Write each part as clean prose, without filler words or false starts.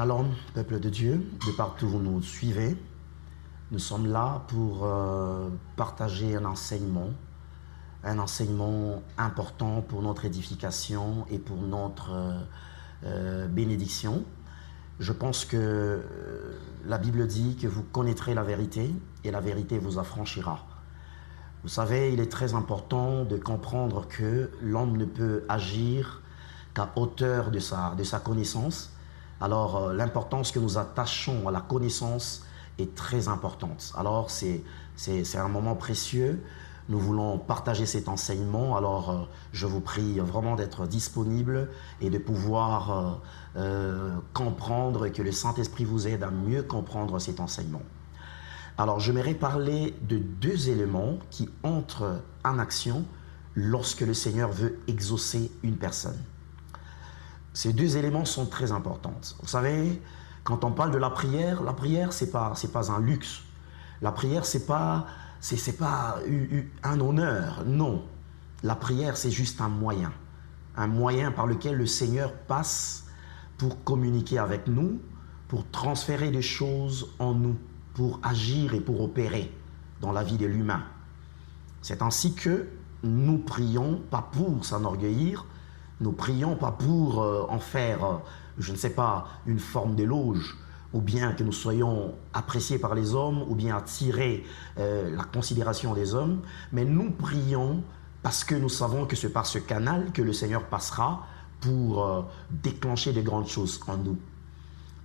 Shalom, peuple de Dieu, de partout où vous nous suivez. Nous sommes là pour partager un enseignement important pour notre édification et pour notre bénédiction. Je pense que la Bible dit que vous connaîtrez la vérité et la vérité vous affranchira. Vous savez, il est très important de comprendre que l'homme ne peut agir qu'à hauteur de sa connaissance. Alors, l'importance que nous attachons à la connaissance est très importante. Alors, c'est un moment précieux. Nous voulons partager cet enseignement. Alors, je vous prie vraiment d'être disponible et de pouvoir comprendre et que le Saint-Esprit vous aide à mieux comprendre cet enseignement. Alors, j'aimerais parler de deux éléments qui entrent en action lorsque le Seigneur veut exaucer une personne. Ces deux éléments sont très importants. Vous savez, quand on parle de la prière, c'est pas un luxe. La prière, c'est pas un honneur. Non, la prière, c'est juste un moyen par lequel le Seigneur passe pour communiquer avec nous, pour transférer des choses en nous, pour agir et pour opérer dans la vie de l'humain. C'est ainsi que nous prions, pas pour s'enorgueillir, nous prions pas pour en faire, je ne sais pas, une forme d'éloge, ou bien que nous soyons appréciés par les hommes, ou bien attirer la considération des hommes, mais nous prions parce que nous savons que c'est par ce canal que le Seigneur passera pour déclencher de grandes choses en nous.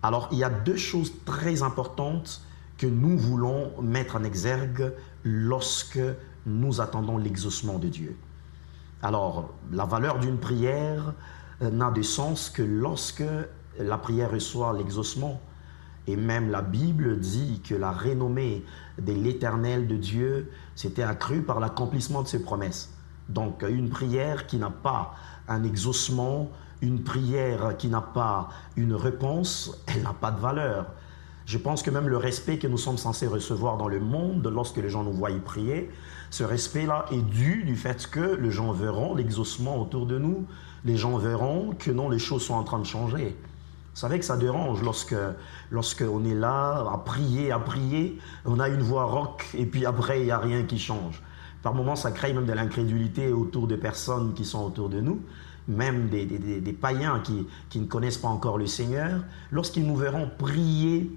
Alors, il y a deux choses très importantes que nous voulons mettre en exergue lorsque nous attendons l'exaucement de Dieu. Alors, la valeur d'une prière n'a de sens que lorsque la prière reçoit l'exaucement. Et même la Bible dit que la renommée de l'Éternel de Dieu s'était accrue par l'accomplissement de ses promesses. Donc, une prière qui n'a pas un exaucement, une prière qui n'a pas une réponse, elle n'a pas de valeur. Je pense que même le respect que nous sommes censés recevoir dans le monde lorsque les gens nous voient prier, ce respect-là est dû du fait que les gens verront l'exaucement autour de nous, les gens verront que non, les choses sont en train de changer. Vous savez que ça dérange lorsque on est là à prier, on a une voix rauque et puis après il n'y a rien qui change. Par moments, ça crée même de l'incrédulité autour des personnes qui sont autour de nous, même des païens qui ne connaissent pas encore le Seigneur. Lorsqu'ils nous verront prier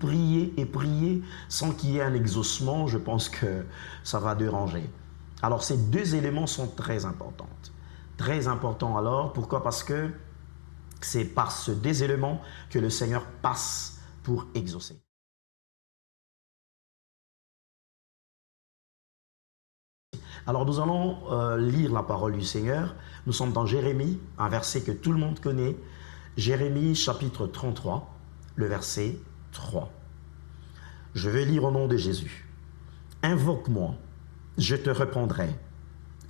sans qu'il y ait un exaucement, je pense que ça va déranger. Alors ces deux éléments sont très importants. Très importants alors, pourquoi? Parce que c'est par ces deux éléments que le Seigneur passe pour exaucer. Alors nous allons lire la parole du Seigneur. Nous sommes dans Jérémie, un verset que tout le monde connaît. Jérémie chapitre 33, le verset 3. Je vais lire au nom de Jésus. Invoque-moi, je te répondrai.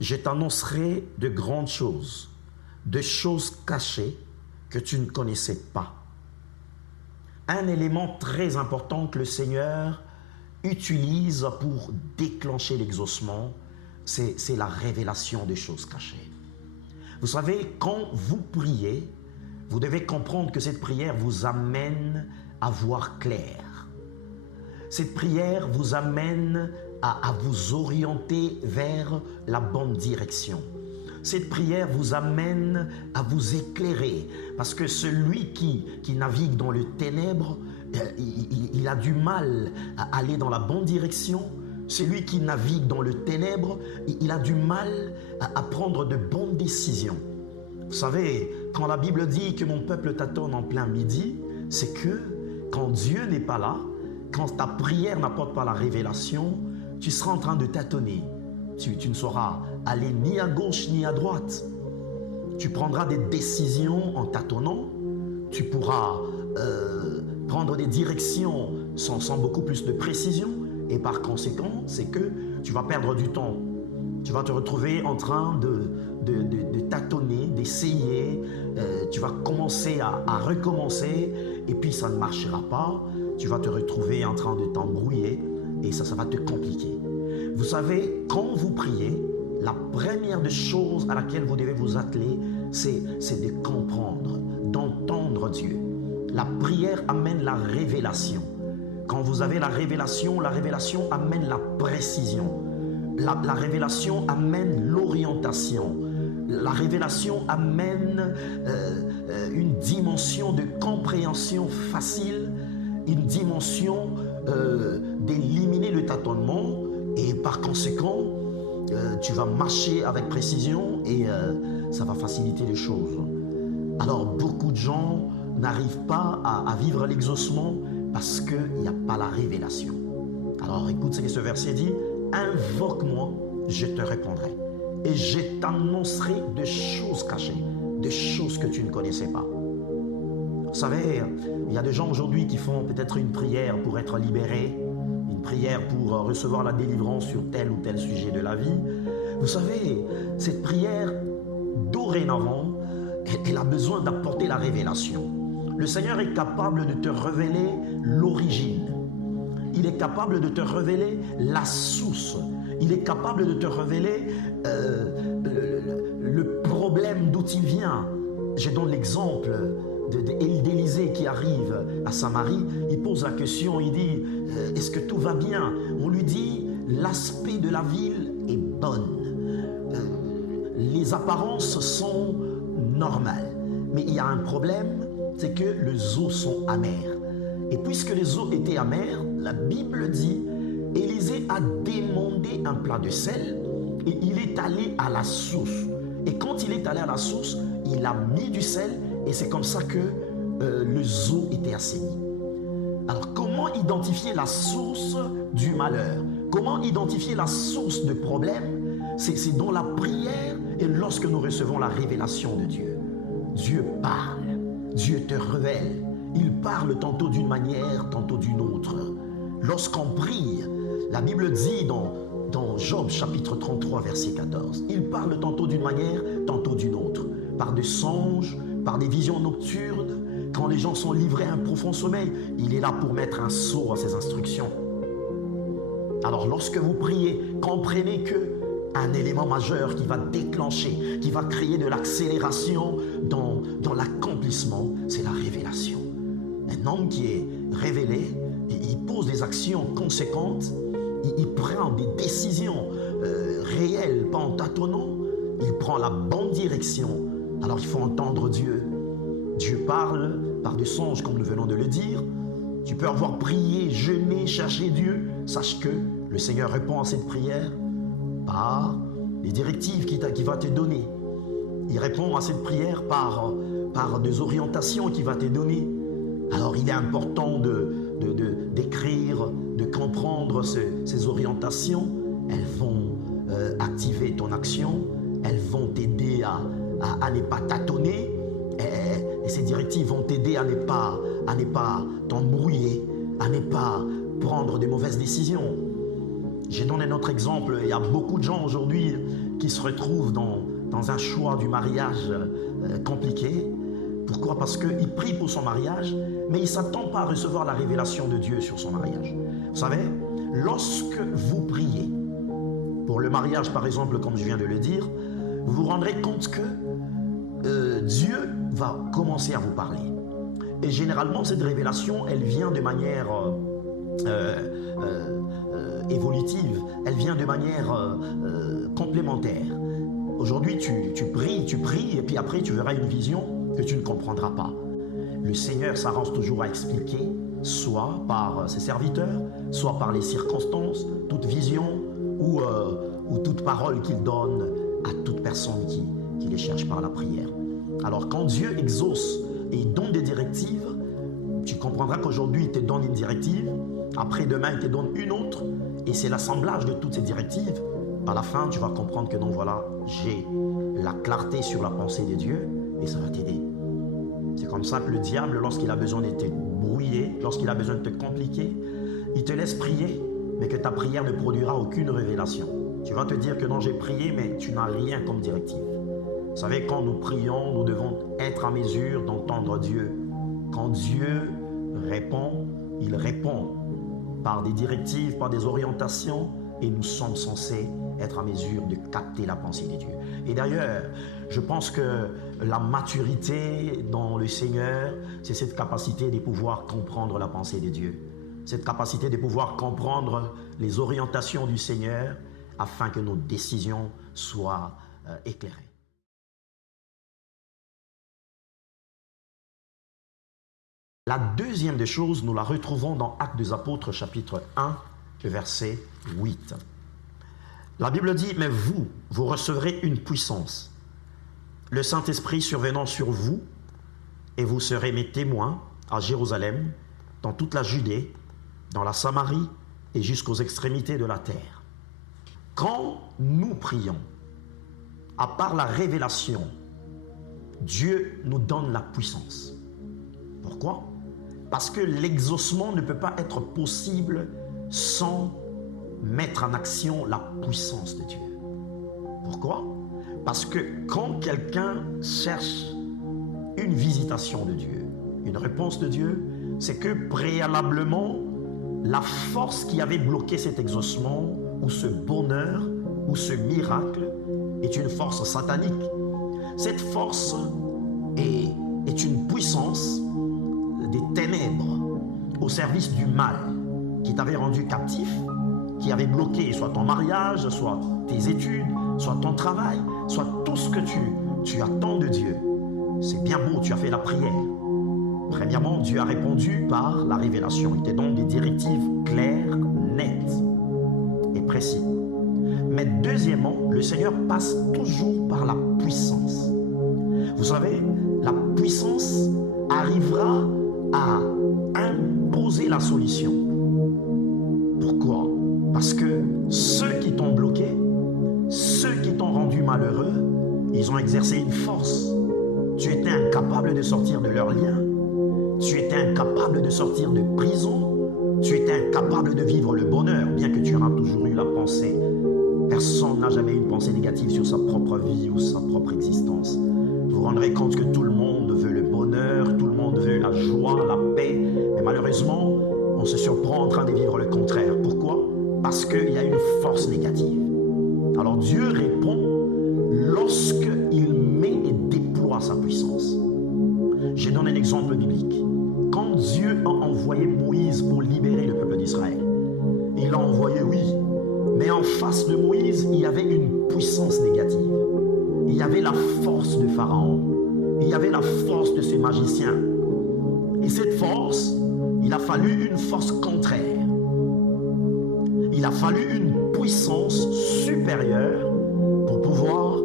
Je t'annoncerai de grandes choses, de choses cachées que tu ne connaissais pas. Un élément très important que le Seigneur utilise pour déclencher l'exaucement, c'est la révélation des choses cachées. Vous savez, quand vous priez, vous devez comprendre que cette prière vous amène à voir clair. Cette prière vous amène à vous orienter vers la bonne direction. Cette prière vous amène à vous éclairer parce que celui qui navigue dans le ténèbre, il a du mal à aller dans la bonne direction. Celui qui navigue dans le ténèbre, il a du mal à prendre de bonnes décisions. Vous savez, quand la Bible dit que mon peuple tâtonne en plein midi, c'est que quand Dieu n'est pas là, quand ta prière n'apporte pas la révélation, tu seras en train de tâtonner. Tu ne sauras aller ni à gauche ni à droite. Tu prendras des décisions en tâtonnant. Tu pourras prendre des directions sans beaucoup plus de précision. Et par conséquent, c'est que tu vas perdre du temps. Tu vas te retrouver en train de tâtonner, d'essayer. Tu vas commencer à recommencer et puis ça ne marchera pas. Tu vas te retrouver en train de t'embrouiller et ça va te compliquer. Vous savez, quand vous priez, la première des choses à laquelle vous devez vous atteler, c'est de comprendre, d'entendre Dieu. La prière amène la révélation. Quand vous avez la révélation amène la précision. La révélation amène l'orientation. La révélation amène une dimension de compréhension facile, une dimension d'éliminer le tâtonnement et par conséquent, tu vas marcher avec précision et ça va faciliter les choses. Alors beaucoup de gens n'arrivent pas à vivre l'exaucement parce qu'il n'y a pas la révélation. Alors écoute ce que ce verset dit, invoque-moi, je te répondrai et je t'annoncerai de choses cachées, de choses que tu ne connaissais pas. Vous savez, il y a des gens aujourd'hui qui font peut-être une prière pour être libérés, une prière pour recevoir la délivrance sur tel ou tel sujet de la vie. Vous savez, cette prière, dorénavant, elle a besoin d'apporter la révélation. Le Seigneur est capable de te révéler l'origine. Il est capable de te révéler la source. Il est capable de te révéler le problème d'où il vient. Je donne l'exemple d'Élisée qui arrive à Samarie. Il pose la question, il dit « Est-ce que tout va bien ?» On lui dit « L'aspect de la ville est bonne. Les apparences sont normales. Mais il y a un problème, c'est que les eaux sont amères. Et puisque les eaux étaient amères, la Bible dit, Élisée a demandé un plat de sel et il est allé à la source. Et quand il est allé à la source, il a mis du sel et c'est comme ça que les eaux étaient assainies. Alors comment identifier la source du malheur? Comment identifier la source de problème? C'est dans la prière et lorsque nous recevons la révélation de Dieu. Dieu parle, Dieu te révèle. Il parle tantôt d'une manière, tantôt d'une autre. Lorsqu'on prie, la Bible dit dans Job chapitre 33 verset 14, il parle tantôt d'une manière, tantôt d'une autre. Par des songes, par des visions nocturnes, quand les gens sont livrés à un profond sommeil, il est là pour mettre un sceau à ses instructions. Alors lorsque vous priez, comprenez que un élément majeur qui va déclencher, qui va créer de l'accélération dans l'accomplissement, c'est la révélation. Un homme qui est révélé, il pose des actions conséquentes, il prend des décisions réelles, pas en tâtonnant, il prend la bonne direction. Alors il faut entendre Dieu. Dieu parle par des songes, comme nous venons de le dire. Tu peux avoir prié, jeûné, cherché Dieu. Sache que le Seigneur répond à cette prière par les directives qu'il va te donner. Il répond à cette prière par des orientations qu'il va te donner. Alors il est important d'écrire, de comprendre ces orientations. Elles vont activer ton action, elles vont t'aider à ne pas tâtonner et ces directives vont t'aider à ne pas t'embrouiller, à ne pas prendre de mauvaises décisions. Je donne un autre exemple. Il y a beaucoup de gens aujourd'hui qui se retrouvent dans un choix du mariage compliqué. Pourquoi? Parce qu'il prie pour son mariage, mais il ne s'attend pas à recevoir la révélation de Dieu sur son mariage. Vous savez, lorsque vous priez pour le mariage, par exemple, comme je viens de le dire, vous vous rendrez compte que Dieu va commencer à vous parler. Et généralement, cette révélation, elle vient de manière évolutive, elle vient de manière complémentaire. Aujourd'hui, tu pries, et puis après, tu verras une vision que tu ne comprendras pas. Le Seigneur s'arrange toujours à expliquer, soit par ses serviteurs, soit par les circonstances, toute vision ou toute parole qu'il donne à toute personne qui les cherche par la prière. Alors, quand Dieu exauce et donne des directives, tu comprendras qu'aujourd'hui, il te donne une directive, après-demain, il te donne une autre, et c'est l'assemblage de toutes ces directives. À la fin, tu vas comprendre que donc voilà, j'ai la clarté sur la pensée de Dieu, et ça va t'aider. C'est comme ça que le diable, lorsqu'il a besoin de te brouiller, lorsqu'il a besoin de te compliquer, il te laisse prier, mais que ta prière ne produira aucune révélation. Tu vas te dire que non, j'ai prié, mais tu n'as rien comme directive. Vous savez, quand nous prions, nous devons être à mesure d'entendre Dieu. Quand Dieu répond, il répond par des directives, par des orientations, et nous sommes censés être en mesure de capter la pensée de Dieu. Et d'ailleurs, je pense que la maturité dans le Seigneur, c'est cette capacité de pouvoir comprendre la pensée de Dieu. Cette capacité de pouvoir comprendre les orientations du Seigneur afin que nos décisions soient éclairées. La deuxième des choses, nous la retrouvons dans Actes des Apôtres, chapitre 1, verset 8. La Bible dit, mais vous recevrez une puissance, le Saint-Esprit survenant sur vous, et vous serez mes témoins à Jérusalem, dans toute la Judée, dans la Samarie et jusqu'aux extrémités de la terre. Quand nous prions, à part la révélation, Dieu nous donne la puissance. Pourquoi? Parce que l'exaucement ne peut pas être possible sans mettre en action la puissance de Dieu. Pourquoi? Parce que quand quelqu'un cherche une visitation de Dieu, une réponse de Dieu, c'est que préalablement, la force qui avait bloqué cet exaucement, ou ce bonheur, ou ce miracle, est une force satanique. Cette force est une puissance des ténèbres au service du mal qui t'avait rendu captif, qui avait bloqué soit ton mariage, soit tes études, soit ton travail, soit tout ce que tu attends de Dieu. C'est bien beau, tu as fait la prière. Premièrement, Dieu a répondu par la révélation. Il te donne des directives claires, nettes et précises. Mais deuxièmement, le Seigneur passe toujours par la puissance. Vous savez, la puissance arrivera à imposer la solution. Pourquoi? Parce que ceux qui t'ont bloqué, ceux qui t'ont rendu malheureux, ils ont exercé une force. Tu étais incapable de sortir de leur lien. Tu étais incapable de sortir de prison. Tu étais incapable de vivre le bonheur, bien que tu en as toujours eu la pensée. Personne n'a jamais eu une pensée négative sur sa propre vie ou sa propre existence. Vous vous rendrez compte que tout le monde veut le bonheur, tout le monde veut la joie, la paix. Mais malheureusement, on se surprend en train de vivre le contraire. Pourquoi? Parce qu'il y a une force négative. Alors Dieu répond lorsqu'il met et déploie sa puissance. Je donne un exemple biblique. Quand Dieu a envoyé Moïse pour libérer le peuple d'Israël, il l'a envoyé, oui, mais en face de Moïse, il y avait une puissance négative. Il y avait la force de Pharaon. Il y avait la force de ces magiciens. Et cette force, il a fallu une force contraire. Il a fallu une puissance supérieure pour pouvoir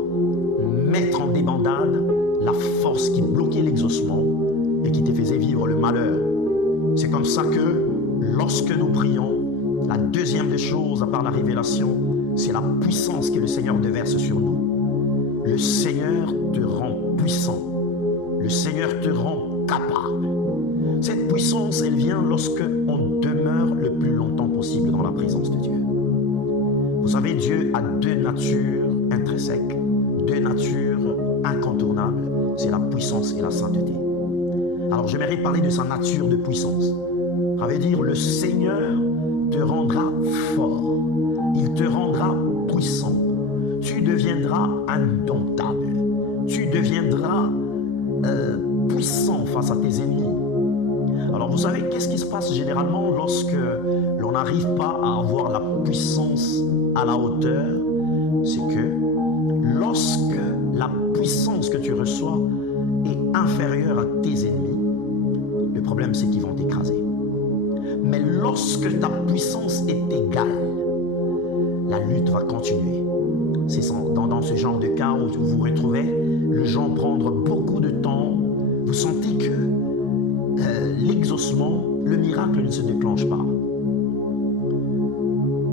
mettre en débandade la force qui bloquait l'exaucement et qui te faisait vivre le malheur. C'est comme ça que lorsque nous prions, la deuxième des choses, à part la révélation, c'est la puissance que le Seigneur déverse sur nous. Le Seigneur te rend puissant. Le Seigneur te rend capable. Cette puissance, elle vient lorsque on demeure le plus longtemps possible dans la présence de Dieu. Vous savez, Dieu a deux natures intrinsèques, deux natures incontournables, c'est la puissance et la sainteté. Alors j'aimerais parler de sa nature de puissance. Ça veut dire le Seigneur te rendra fort, il te rendra puissant, tu deviendras indomptable, tu deviendras puissant face à tes ennemis. Alors vous savez, qu'est-ce qui se passe généralement lorsque l'on n'arrive pas à avoir la puissance à la hauteur? C'est que lorsque la puissance que tu reçois est inférieure à tes ennemis, le problème c'est qu'ils vont t'écraser. Mais lorsque ta puissance est égale, la lutte va continuer. C'est dans ce genre de cas où vous vous retrouvez, le gens prendre beaucoup de temps, vous sentez que l'exaucement, le miracle ne se déclenche pas.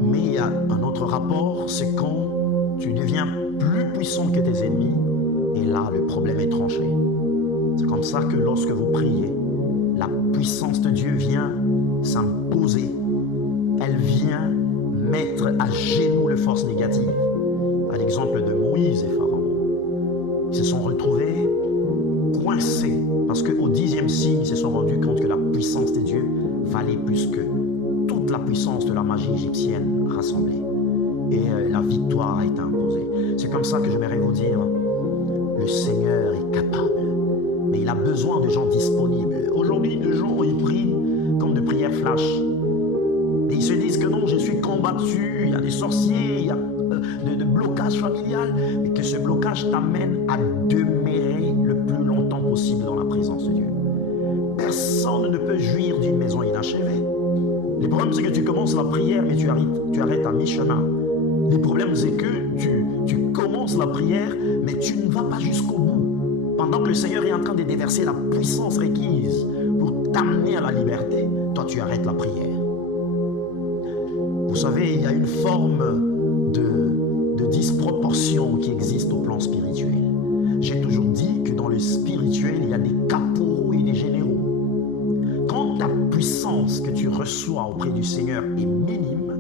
Mais il y a un autre rapport, c'est quand tu deviens plus puissant que tes ennemis, et là le problème est tranché. C'est comme ça que lorsque vous priez, la puissance de Dieu vient s'imposer. Elle vient mettre à genoux les forces négatives. À l'exemple de Moïse et Pharaon, ils se sont retrouvés coincés parce qu'au 10e signe, ils se sont rendus compte que la puissance de Dieu valait plus que toute la puissance de la magie égyptienne rassemblée. et la victoire a été imposée. C'est comme ça que j'aimerais vous dire, le Seigneur est capable, mais il a besoin de gens disponibles. Aujourd'hui, les gens, ils prient comme de prières flash. Et ils se disent que non, je suis combattu, il y a des sorciers, il y a de blocage familial, mais que ce blocage t'amène à demeurer le plus longtemps possible dans la présence de Dieu. Personne ne peut jouir d'une maison inachevée. Le problème, c'est que tu commences la prière, mais tu arrêtes à mi-chemin. Le problème, c'est que tu commences la prière, mais tu ne vas pas jusqu'au bout. Pendant que le Seigneur est en train de déverser la puissance requise pour t'amener à la liberté, toi, tu arrêtes la prière. Vous savez, il y a une forme de disproportion qui existe au plan spirituel. J'ai toujours dit que dans le spirituel, il y a des caporaux et des généraux. Quand ta puissance que tu reçois auprès du Seigneur est minime,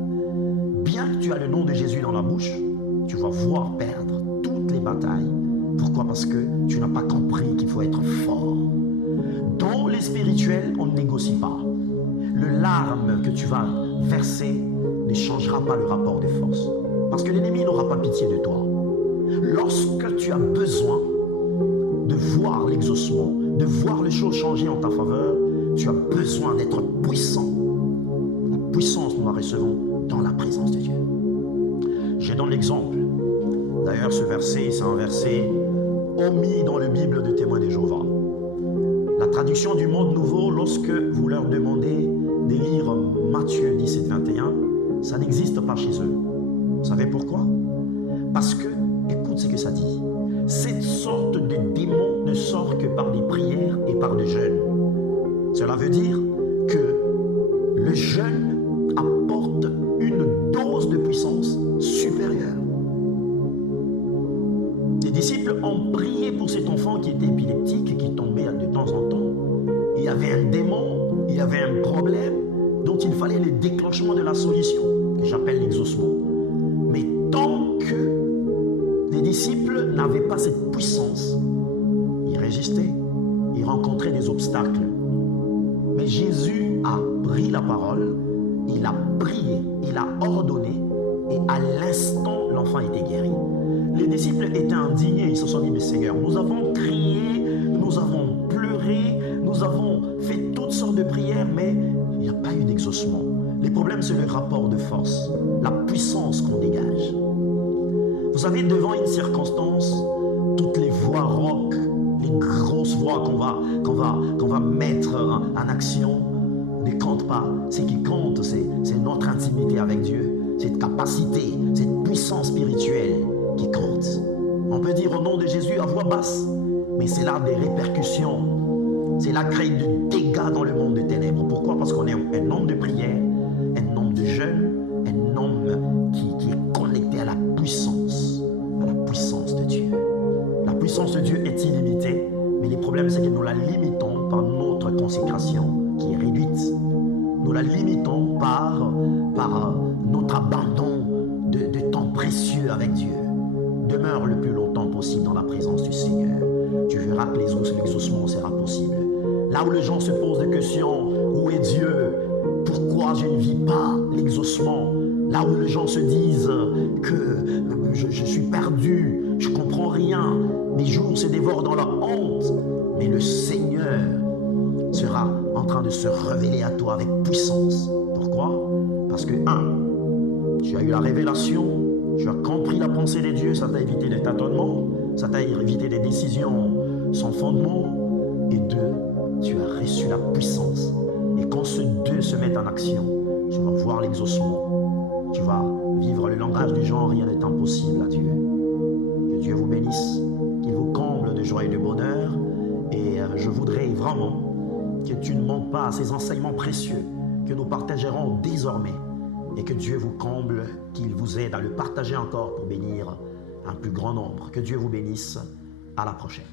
bien que tu as le nom de Jésus dans la bouche, tu vas voir perdre toutes les batailles. Pourquoi? Parce que tu n'as pas compris qu'il faut être fort. Dans les spirituels, on ne négocie pas. Le larme que tu vas verser ne changera pas le rapport de force. Parce que l'ennemi n'aura pas pitié de toi. Lorsque tu as besoin de voir l'exaucement, de voir les choses changer en ta faveur, tu as besoin d'être puissant. La puissance, nous la recevons dans la présence de Dieu. J'ai donné l'exemple. D'ailleurs, ce verset, c'est un verset omis dans la Bible de témoins de Jéhovah. La traduction du Monde Nouveau, lorsque vous leur demandez de lire Matthieu 17, 21, ça n'existe pas chez eux. Vous savez pourquoi? Parce que, écoute ce que ça dit, cette sorte de démon ne sort que par des prières et par des jeûnes. Cela veut dire que le jeûne apporte une dose de puissance supérieure. Les disciples ont prié pour cet enfant qui était épileptique et qui tombait de temps en temps. Il y avait un démon, il y avait un problème dont il fallait le déclenchement de la solution, que j'appelle l'exaucement. Mais tant que les disciples n'avaient pas cette puissance, ils résistaient, ils rencontraient des obstacles. Mais Jésus a pris la parole, il a prié, il a ordonné, et à l'instant, l'enfant était guéri. Les disciples étaient indignés, ils se sont dit, mais Seigneur, nous avons crié, nous avons pleuré, nous avons fait toutes sortes de prières, mais il n'y a pas eu d'exaucement. Les problèmes, c'est le rapport de force, la puissance qu'on dégage. Vous savez, devant une circonstance, toutes les voix rock, les grosses voix qu'on va mettre en action ne comptent pas. Ce qui compte, c'est notre intimité avec Dieu, cette capacité, cette puissance spirituelle qui compte. On peut dire au nom de Jésus à voix basse, mais c'est là des répercussions. C'est là créer de dégâts dans le monde des ténèbres. Pourquoi? Parce qu'on est un homme de prière, un homme de jeûne, un homme qui est connecté à la puissance de Dieu. La puissance de Dieu est illimitée, mais le problème c'est que nous la limitons par notre consécration qui est réduite. Nous la limitons par notre abandon de temps précieux avec Dieu. Demeure le plus longtemps possible dans la présence du Seigneur. Tu verras que l'exaucement sera possible. Là où les gens se posent des questions, où est Dieu? Pourquoi je ne vis pas l'exaucement? Là où les gens se disent que je suis perdu, je ne comprends rien, mes jours se dévorent dans la honte. Mais le Seigneur sera en train de se révéler à toi avec puissance. Pourquoi? Parce que, tu as eu la révélation, tu as compris la pensée de Dieu, ça t'a évité des tâtonnements, ça t'a évité des décisions sans fondement. Et 2, tu as reçu la puissance. Et quand ces 2 se mettent en action, tu vas voir l'exaucement. Tu vas vivre le langage du genre, rien n'est impossible à Dieu. Que Dieu vous bénisse, qu'il vous comble de joie et de bonheur. Et je voudrais vraiment que tu ne manques pas à ces enseignements précieux que nous partagerons désormais. Et que Dieu vous comble, qu'il vous aide à le partager encore pour bénir un plus grand nombre. Que Dieu vous bénisse. À la prochaine.